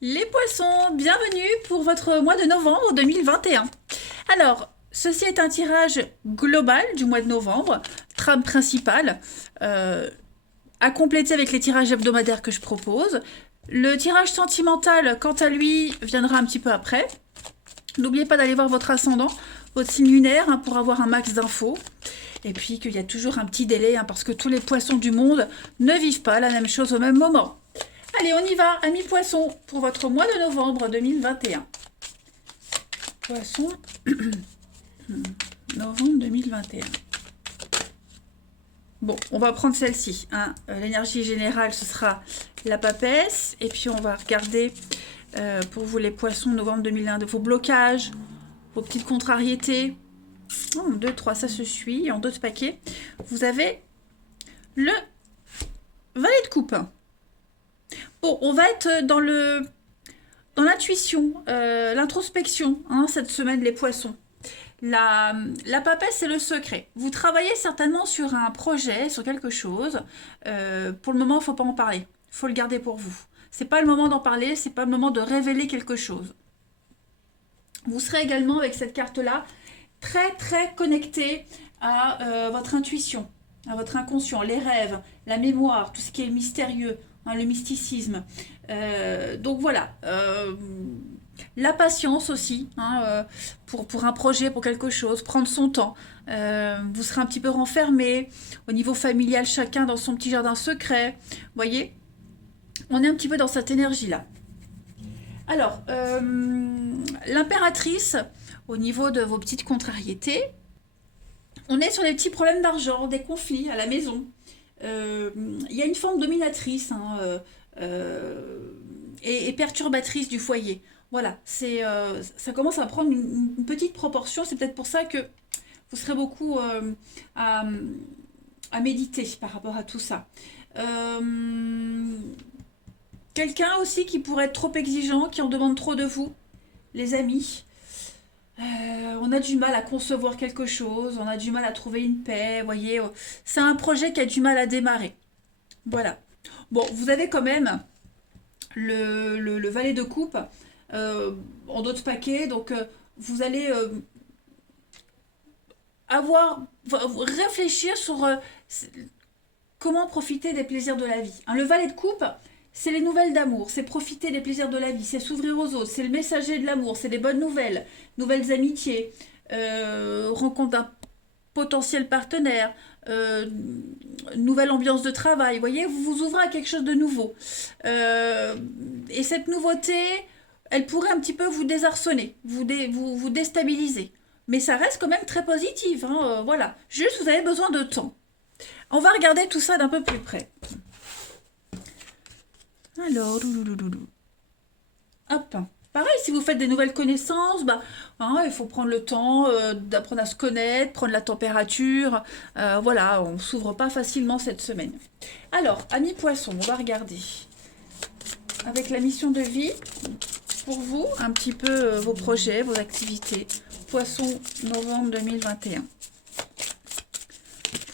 Les poissons, bienvenue pour votre mois de novembre 2021. Alors, ceci est un tirage global du mois de novembre, trame principale, à compléter avec les tirages hebdomadaires que je propose. Le tirage sentimental, quant à lui, viendra un petit peu après. N'oubliez pas d'aller voir votre ascendant, votre signe lunaire, pour avoir un max d'infos. Et puis qu'il y a toujours un petit délai, parce que tous les poissons du monde ne vivent pas la même chose au même moment. Allez, on y va, amis poissons, pour votre mois de novembre 2021. Poisson, novembre 2021. Bon, on va prendre celle-ci. L'énergie générale, ce sera la papesse. Et puis, on va regarder pour vous les poissons, novembre 2021, vos blocages, vos petites contrariétés. 1, 2, 3, ça se suit. En d'autres paquets, vous avez le valet de coupe. Bon, on va être dans l'intuition, l'introspection, cette semaine, les poissons. La papesse, c'est le secret. Vous travaillez certainement sur un projet, sur quelque chose. Pour le moment, il ne faut pas en parler. Il faut le garder pour vous. C'est pas le moment d'en parler, c'est pas le moment de révéler quelque chose. Vous serez également, avec cette carte-là, très très connecté à votre intuition, à votre inconscient, les rêves, la mémoire, tout ce qui est mystérieux, le mysticisme. Donc voilà. La patience aussi, pour un projet, pour quelque chose, prendre son temps. Vous serez un petit peu renfermé. Au niveau familial, chacun dans son petit jardin secret. Vous voyez, on est un petit peu dans cette énergie-là. Alors, l'impératrice, au niveau de vos petites contrariétés, on est sur des petits problèmes d'argent, des conflits à la maison. Il y a une forme dominatrice et perturbatrice du foyer. Voilà, ça commence à prendre une petite proportion. C'est peut-être pour ça que vous serez beaucoup à, à méditer par rapport à tout ça. Quelqu'un aussi qui pourrait être trop exigeant, qui en demande trop de vous, les amis. On a du mal à concevoir quelque chose, on a du mal à trouver une paix, vous voyez. C'est un projet qui a du mal à démarrer. Voilà. Bon, vous avez quand même le valet de coupe en d'autres paquets, donc vous allez réfléchir sur comment profiter des plaisirs de la vie. Le valet de coupe, c'est les nouvelles d'amour, c'est profiter des plaisirs de la vie, c'est s'ouvrir aux autres, c'est le messager de l'amour, c'est des bonnes nouvelles, nouvelles amitiés, rencontre d'un potentiel partenaire, nouvelle ambiance de travail. Vous voyez, vous vous ouvrez à quelque chose de nouveau. Et cette nouveauté, elle pourrait un petit peu vous désarçonner, vous déstabiliser. Mais ça reste quand même très positif. Voilà. Juste, vous avez besoin de temps. On va regarder tout ça d'un peu plus près. Alors, hop. Pareil, si vous faites des nouvelles connaissances, il faut prendre le temps d'apprendre à se connaître, prendre la température. Voilà, on ne s'ouvre pas facilement cette semaine. Alors, amis poissons, on va regarder. Avec la mission de vie, pour vous, un petit peu vos projets, vos activités. Poisson, novembre 2021.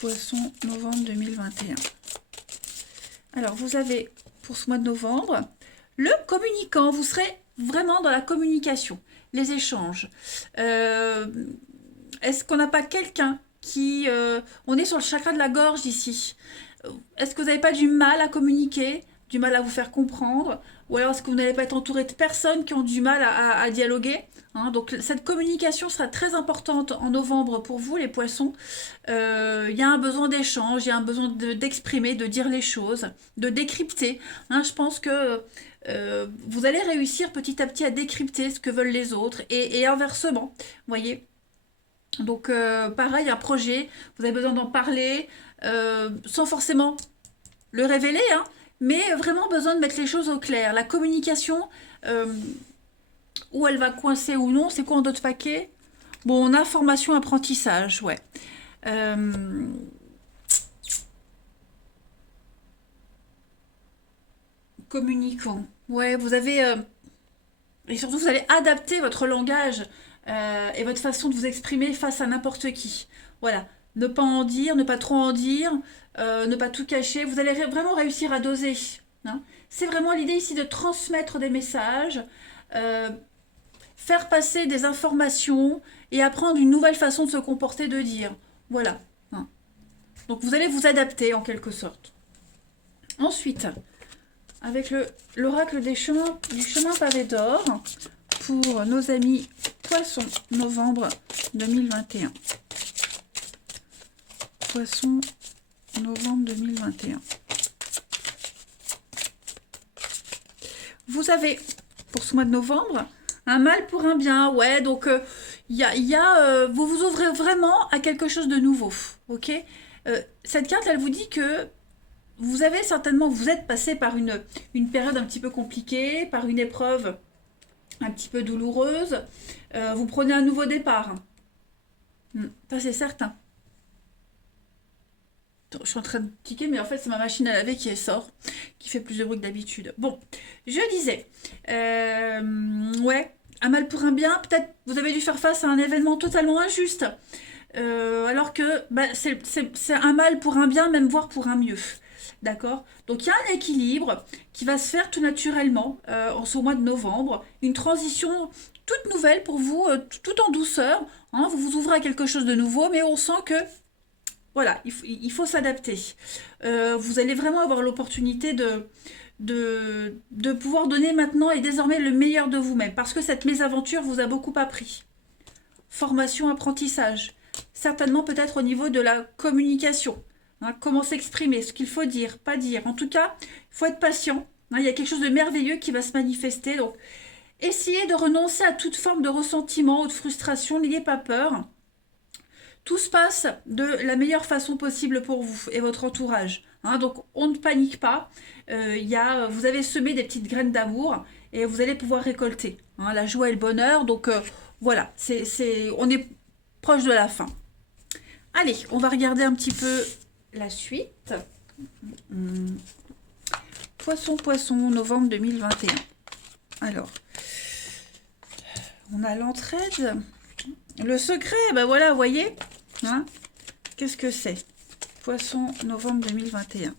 Poisson, novembre 2021. Alors, vous avez, pour ce mois de novembre, le communicant. Vous serez vraiment dans la communication, les échanges. Est-ce qu'on n'a pas quelqu'un qui... on est sur le chakra de la gorge ici. Est-ce que vous n'avez pas du mal à communiquer, du mal à vous faire comprendre? Ou alors est-ce que vous n'allez pas être entouré de personnes qui ont du mal à dialoguer? Donc cette communication sera très importante en novembre pour vous, les poissons. Il y a un besoin d'échange, il y a un besoin d'exprimer, de dire les choses, de décrypter. Je pense que vous allez réussir petit à petit à décrypter ce que veulent les autres et inversement, vous voyez. Donc pareil, un projet, vous avez besoin d'en parler sans forcément le révéler, mais vraiment besoin de mettre les choses au clair. La communication, où elle va coincer ou non, c'est quoi en d'autres paquets? Bon, on a formation, apprentissage, ouais. Communicant. Ouais, vous avez... et surtout, vous allez adapter votre langage et votre façon de vous exprimer face à n'importe qui. Voilà. Ne pas en dire, ne pas trop en dire, ne pas tout cacher. Vous allez vraiment réussir à doser. hein. C'est vraiment l'idée ici de transmettre des messages, euh, faire passer des informations et apprendre une nouvelle façon de se comporter, de dire. Voilà. Hein. Donc vous allez vous adapter en quelque sorte. Ensuite, avec l'oracle du chemin pavé d'or, pour nos amis Poissons, novembre 2021. Poissons, novembre 2021. Vous avez, pour ce mois de novembre, un mal pour un bien. Ouais, donc vous vous ouvrez vraiment à quelque chose de nouveau. Ok. Cette carte, elle vous dit que vous avez certainement, vous êtes passé par une période un petit peu compliquée, par une épreuve un petit peu douloureuse. Vous prenez un nouveau départ. Ça, c'est certain. Je suis en train de tiquer, mais en fait, c'est ma machine à laver qui sort, qui fait plus de bruit que d'habitude. Bon, je disais, ouais, un mal pour un bien, peut-être vous avez dû faire face à un événement totalement injuste, alors que bah, c'est un mal pour un bien, même voire pour un mieux. D'accord. Donc il y a un équilibre qui va se faire tout naturellement en ce mois de novembre, une transition toute nouvelle pour vous, tout en douceur. Hein, vous vous ouvrez à quelque chose de nouveau, mais on sent que voilà, il faut s'adapter. Vous allez vraiment avoir l'opportunité de pouvoir donner maintenant et désormais le meilleur de vous-même, parce que cette mésaventure vous a beaucoup appris. Formation, apprentissage, certainement peut-être au niveau de la communication. Hein, comment s'exprimer, ce qu'il faut dire, pas dire. En tout cas, il faut être patient. Hein, il y a quelque chose de merveilleux qui va se manifester. Donc, essayez de renoncer à toute forme de ressentiment ou de frustration. N'ayez pas peur. Tout se passe de la meilleure façon possible pour vous et votre entourage. Hein, donc, on ne panique pas. Vous avez semé des petites graines d'amour et vous allez pouvoir récolter. Hein, la joie et le bonheur. Donc, voilà, on est proche de la fin. Allez, on va regarder un petit peu la suite. Poisson, poisson, novembre 2021. Alors, on a l'entraide. Le secret, ben voilà, vous voyez. Hein, qu'est-ce que c'est? Poisson, novembre 2021.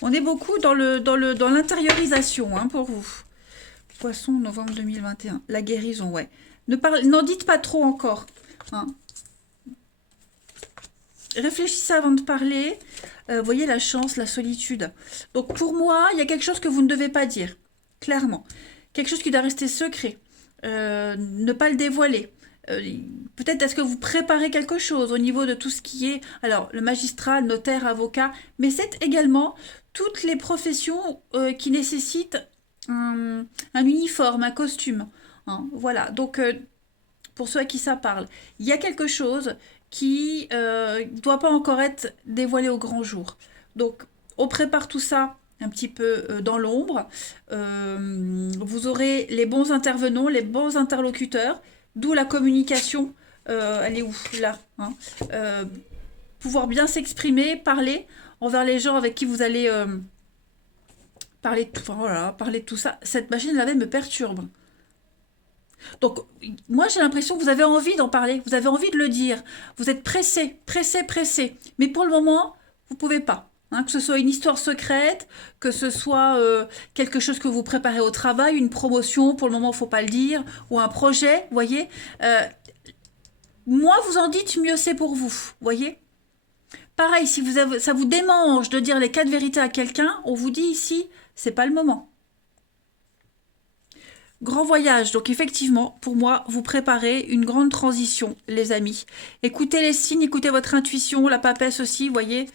On est beaucoup dans l'intériorisation hein, pour vous. Poisson, novembre 2021. La guérison, ouais. N'en dites pas trop encore. Hein. Réfléchissez avant de parler. Voyez la chance, la solitude. Donc pour moi, il y a quelque chose que vous ne devez pas dire. Clairement. Quelque chose qui doit rester secret. Ne pas le dévoiler. Peut-être est-ce que vous préparez quelque chose au niveau de tout ce qui est, alors le magistrat, le notaire, avocat, mais c'est également toutes les professions qui nécessitent un uniforme, un costume. Hein, voilà, donc pour ceux à qui ça parle, il y a quelque chose qui ne doit pas encore être dévoilé au grand jour. Donc on prépare tout ça un petit peu dans l'ombre. Vous aurez les bons intervenants, les bons interlocuteurs, d'où la communication. Elle est où? Là. Hein. Pouvoir bien s'exprimer, parler envers les gens avec qui vous allez parler, parler de tout ça. Cette machine à laver me perturbe. Donc, moi, j'ai l'impression que vous avez envie d'en parler, vous avez envie de le dire. Vous êtes pressé, pressé, pressé. Mais pour le moment, vous ne pouvez pas. Hein, que ce soit une histoire secrète, que ce soit quelque chose que vous préparez au travail, une promotion, pour le moment, il ne faut pas le dire, ou un projet, vous voyez. Moins vous en dites, mieux c'est pour vous, voyez. Pareil, si ça vous démange de dire les 4 vérités à quelqu'un, on vous dit ici, c'est pas le moment. Grand voyage, donc effectivement, pour moi, vous préparez une grande transition, les amis. Écoutez les signes, écoutez votre intuition, la papesse aussi, voyez.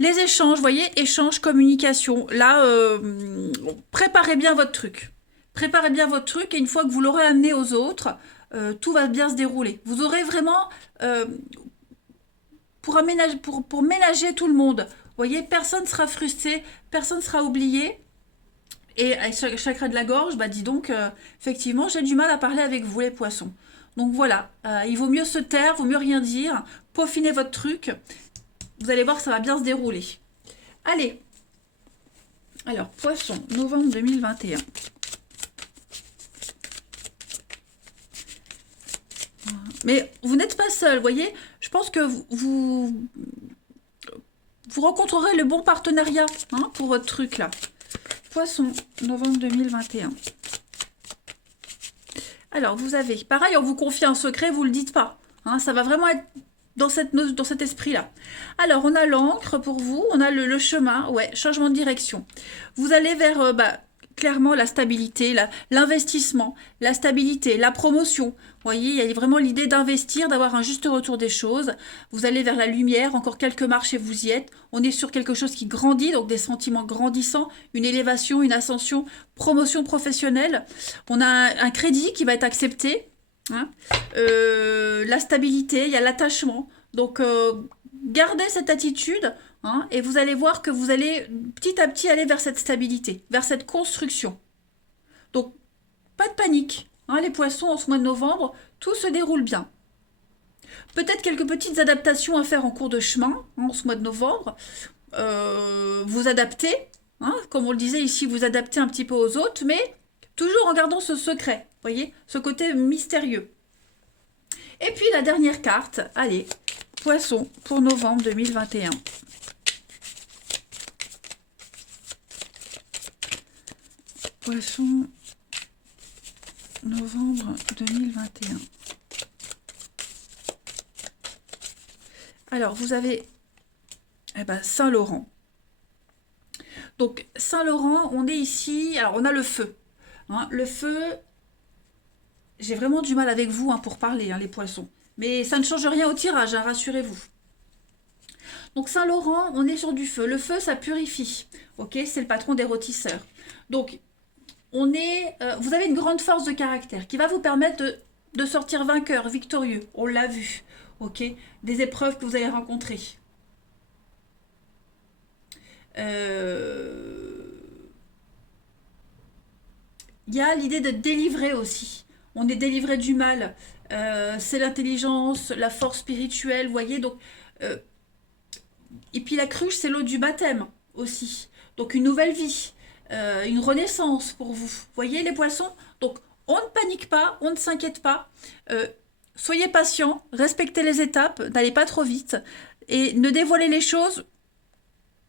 Les échanges, voyez, échanges, communication. Là, préparez bien votre truc. Préparez bien votre truc et une fois que vous l'aurez amené aux autres, tout va bien se dérouler. Vous aurez vraiment, pour ménager tout le monde, voyez, personne ne sera frustré, personne ne sera oublié. Et chakra de la gorge, bah dis donc, effectivement, j'ai du mal à parler avec vous, les poissons. Donc voilà, il vaut mieux se taire, vaut mieux rien dire, peaufiner votre truc. Vous allez voir que ça va bien se dérouler. Allez. Alors, poisson, novembre 2021. Mais vous n'êtes pas seul, vous voyez. Je pense que vous rencontrerez le bon partenariat hein, pour votre truc là. Poisson, novembre 2021. Alors, vous avez, pareil, on vous confie un secret, vous ne le dites pas. Hein, ça va vraiment être dans cet esprit-là. Alors, on a l'encre pour vous, on a le chemin, ouais, changement de direction. Vous allez vers, clairement, la stabilité, l'investissement, la stabilité, la promotion. Vous voyez, il y a vraiment l'idée d'investir, d'avoir un juste retour des choses. Vous allez vers la lumière, encore quelques marches et vous y êtes. On est sur quelque chose qui grandit, donc des sentiments grandissants, une élévation, une ascension, promotion professionnelle. On a un crédit qui va être accepté. Hein. La stabilité, il y a l'attachement. Donc, gardez cette attitude hein, et vous allez voir que vous allez petit à petit aller vers cette stabilité, vers cette construction. Donc, pas de panique. Hein, les poissons, en ce mois de novembre, tout se déroule bien. Peut-être quelques petites adaptations à faire en cours de chemin, hein, en ce mois de novembre. Vous adaptez, hein, comme on le disait ici, vous adaptez un petit peu aux autres, mais toujours en gardant ce secret, vous voyez, ce côté mystérieux. Et puis la dernière carte, allez, Poisson pour novembre 2021. Poisson, novembre 2021. Alors, vous avez Saint-Laurent. Donc, Saint-Laurent, on est ici, alors on a le feu. Hein, le feu, j'ai vraiment du mal avec vous hein, pour parler, hein, les poissons. Mais ça ne change rien au tirage, hein, rassurez-vous. Donc Saint-Laurent, on est sur du feu. Le feu, ça purifie. Ok, c'est le patron des rôtisseurs. Donc, vous avez une grande force de caractère qui va vous permettre de sortir vainqueur, victorieux. On l'a vu. Ok, des épreuves que vous allez rencontrer. Il y a l'idée de délivrer aussi. On est délivré du mal. C'est l'intelligence, la force spirituelle, vous voyez. Donc, et puis la cruche, c'est l'eau du baptême aussi. Donc une nouvelle vie, une renaissance pour vous. Vous voyez les poissons? Donc on ne panique pas, on ne s'inquiète pas. Soyez patient, respectez les étapes, n'allez pas trop vite. Et ne dévoilez les choses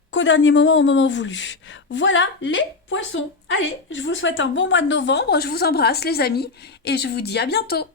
qu'au dernier moment, au moment voulu. Voilà les poissons. Allez, je vous souhaite un bon mois de novembre. Je vous embrasse les amis et je vous dis à bientôt.